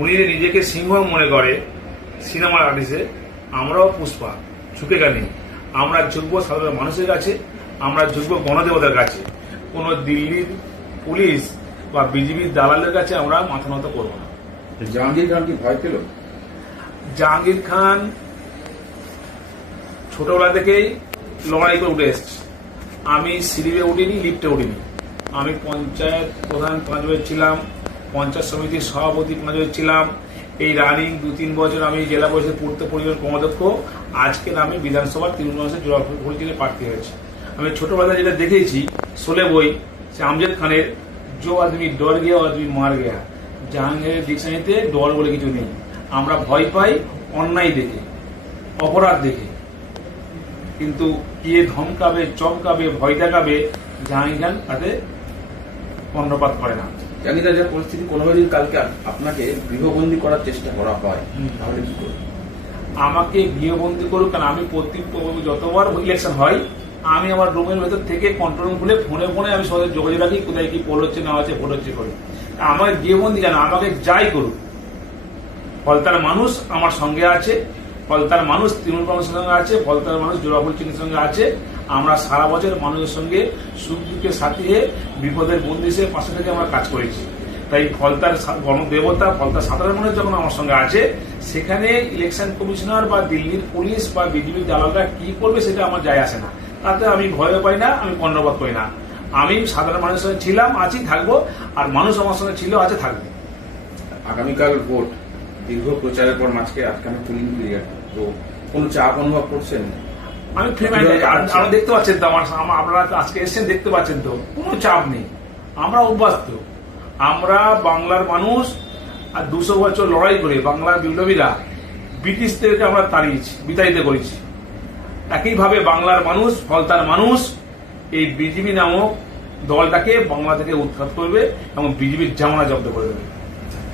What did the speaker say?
উনি যে নিজেকে সিংহ মনে করে সিনেমার আর্টিস্টে, আমরাও পুষ্পা, ঝুঁকে গেলে আমরা ঝুঁকবো সাধারণ মানুষের কাছে, আমরা ঝুঁকবো গণদেবতার কাছে। কোনো দিল্লির পুলিশ বা বিজেপির দালালের কাছে আমরা মাথা নত করবো না। জাহাঙ্গীর খান কি ভয় পেল? জাহাঙ্গীর খান ছোটবেলা থেকেই লড়াই করে উঠে এসছে। আমি সিঁড়িতে উঠিনি, লিফটে উঠিনি। আমি পঞ্চায়েত প্রধান 5 বছর ছিলাম, পঞ্চায়েত সমিতির সভাপতি 5 বছর ছিলাম। এই রানিং 2-3 বছর আমি জেলা পরিষদ পূর্ত পরিষদের কর্মাধ্যক্ষ। আজকের আমি বিধানসভার তৃণমূল কংগ্রেসের জোড়া পরিচয়ে প্রার্থী হয়েছি। আমি ছোটবেলায় যেটা দেখেছি শোলে বই, সে আমজাদ খানের জো আদমি ডর গিয়া আদমি মার গিয়া। জাহাঙ্গীরের ডিকশনারিতে ডর বলে কিছু নেই। আমরা ভয় পাই অন্যায় দেখে, অপরাধ দেখে, কিন্তু কে ধমকাবে, চমকাবে, ভয় দেখাবে, জাহাঙ্গীর খান তাতে কর্ণপাত করে না। জাহাঙ্গীর যা পরিস্থিতি, কোনোভাবে যদি কালকে আপনাকে গৃহবন্দী করার চেষ্টা করা হয় তাহলে কি করবে? আমাকে গৃহবন্দী করুক, কারণ আমি যতবার ইলেকশন হয় আমি আমার রুমের ভেতর থেকে কন্ট্রোল রুম খুলে ফোনে ফোনে আমি সবাই যোগাযোগ রাখি, কোথায় কি পোল হচ্ছে না হচ্ছে, ভোট হচ্ছে করে। আমাকে গৃহবন্দী কেন, আমাকে যাই করুক, ফলতার মানুষ আমার সঙ্গে আছে, ফলতার মানুষ তৃণমূল কংগ্রেসের সঙ্গে আছে, ফলতার মানুষ জোড়াফুল চিহ্নের সঙ্গে আছে। আমরা সারা বছর মানুষের সঙ্গে সুখ দুঃখের সাথী হয়ে বিপদের বন্দী হিসেবে পাশে থেকে আমরা কাজ করেছি। তাই ফলতার গণদেবতা, ফলতার সাধারণ মানুষ যখন আমার সঙ্গে আছে, সেখানে ইলেকশন কমিশনার বা দিল্লির পুলিশ বা বিজেপির দালালরা কি করবে সেটা আমার যায় আসে না। তাতে আমি ভয় পাই না, আমি কর্ণপাত করি না। আমি সাধারণ মানুষের সঙ্গে ছিলাম, আছি, থাকবো, আর মানুষ আমার সঙ্গে ছিল, আছে, থাকবে। আগামীকাল ভোট, দীর্ঘ প্রচারের পর মাঝকে আজকাল পুলিং পিরিয়ড, তো কোনো চাপ অনুভব করছেন? আমি ফ্রি মাইন্ড, আপনারা দেখতে পাচ্ছেন তো, আপনারা আজকে এসেছেন, দেখতে পাচ্ছেন তো, কোনো চাপ নেই। আমরা অভ্যস্ত। আমরা বাংলার মানুষ, আর 200 বছর লড়াই করে বাংলার বিপ্লবীরা ব্রিটিশদেরকে আমরা তাড়িয়েছি, বিতাড়িত করেছি। একইভাবে বাংলার মানুষ, ফলতার মানুষ এই বিজেপি নামক দলটাকে বাংলা থেকে উৎখাত করবে এবং বিজেপির জামানা জব্দ করে দেবে।